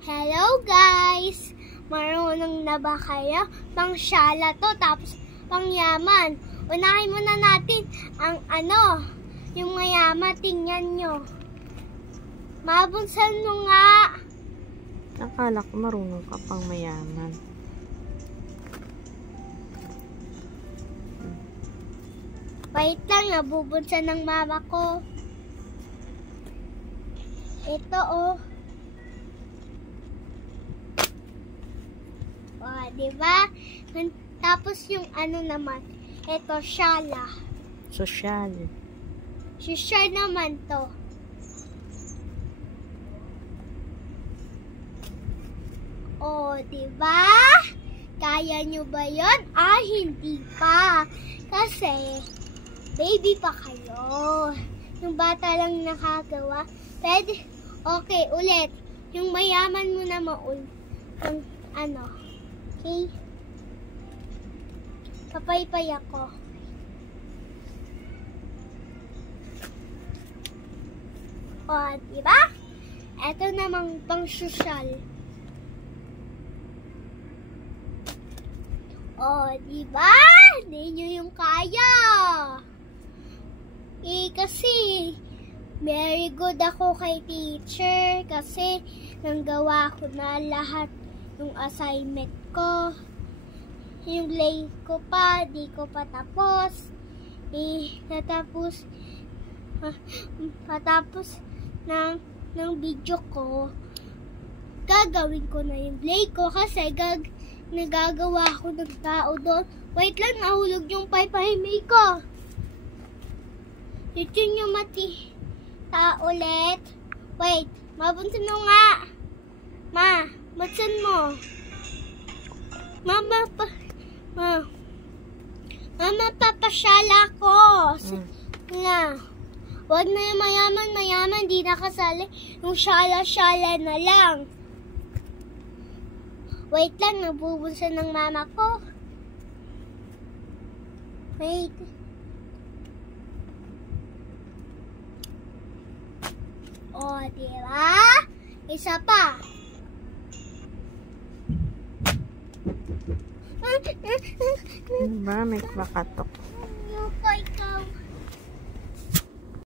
Hello guys! Marunong na ba kayo? Pang-syala to, tapos pang-yaman. Unahin muna natin ang yung mayaman. Tingnan nyo. Mabunsan mo nga. Akala ko marunong ka pang mayaman. Wait lang, nabubunsan ng mama ko. Ito oh. Oh, diba? Tapos yung naman, ito, syala. Sosyal. Sosyal naman to. Oh, diba? Kaya nyo ba yun? Hindi pa. Kasi, baby pa kayo. Yung bata lang nakagawa. Pwede, okay, ulit. Yung mayaman mo na yung okay? Papaypay ako. O, diba? Ito namang pang-sosyal. O, diba? Hindi nyo yung kaya. Kasi, very good ako kay teacher. Kasi, nanggawa ko na lahat yung assignment ko. Yung lay ko pa, di ko pa tapos. Patapos ng video ko, gagawin ko na yung lay ko kasi nagagawa ko ng tao doon. Wait lang, nahulog yung paypay ko. Ito yung ulit. Wait, mabunsan mo nga. Bunsan mo. Mama, papasyala ko. Nga. Huwag na yung mayaman, di nakasali. Yung syala-syala na lang. Wait lang, nabubunsan ng mama ko. Wait. O, diba? Isa pa. Diba? May makatok.